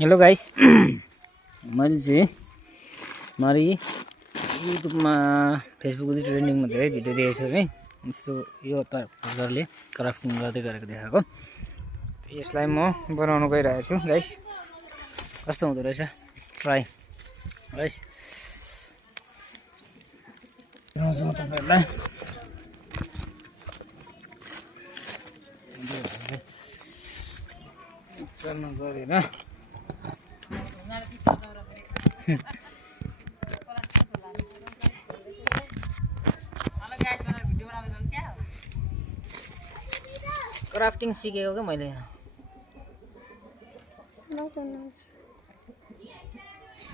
Hello guys मैले चाहिँ मरी युट्युबमा फेसबुकको ट्रेन्डिङमा धेरै भिडियो देखेको छु है। जस्तो यो प्रकारले क्राफ्टिङ गर्दै गरेको देखाएको। यसलाई म बनाउन गइरहेको छु गाइस। कस्तो हुँदो रहेछ ट्राई गाइस देखाउँछु म तपाईहरुलाई। चल्न गरेर क्राफ्टिङ सिकेको क्या मैले।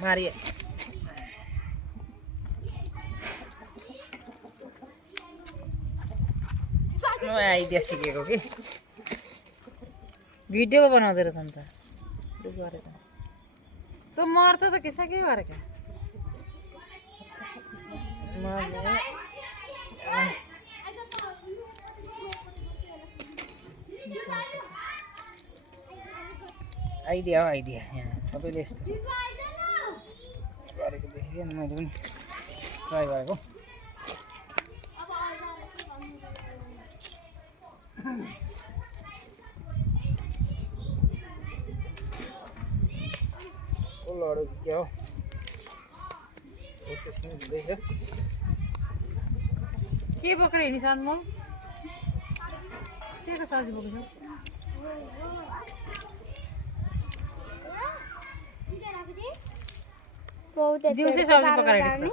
मारिए आइडिया सिकेको कि भिडियो बनाउँदै रहेछ नि त गरेको त मर्छ त के गरेको आइडिया हो आइडिया। यहाँ सबैले यस्तो गरेको देखेँ अनि मैले पनि ट्राई गरेको। कोलहरु के हो प्रोसेस नै हुँदैछ। के बोकेर हिँडी सन्म के को सब्जी बोकेछ दिउँसै सब्जी पकाएर हिँड्छ।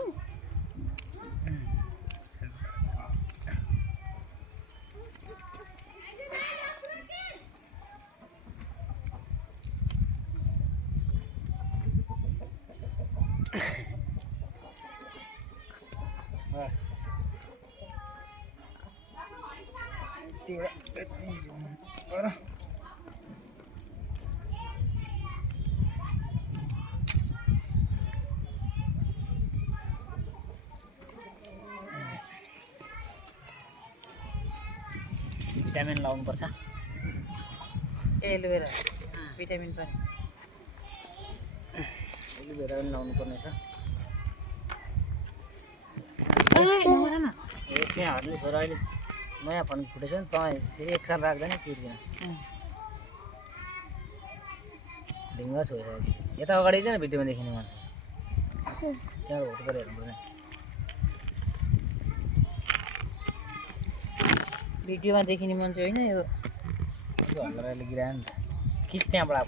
बस भिटामिन लाउनु पर्छ। एलोभेरा भिटामिन पनि एलोभेरा पनि लाउनु पर्ने छ। त्यहाँ हाल्नु छोरा अहिले नयाँ फोन फुटेको छ नि तपाईँ फेरि एक साल राख्दैन चिर्दैन ढिङ्गा छोइसक्यो। यता अगाडि चाहिँ भिडियोमा देखिने मान्छे त्यहाँ होट गरेर हेर्नु पर्ने। भिडियोमा देखिने मान्छे होइन यो हल्ला गिरायो नि त खिच त्यहाँबाट।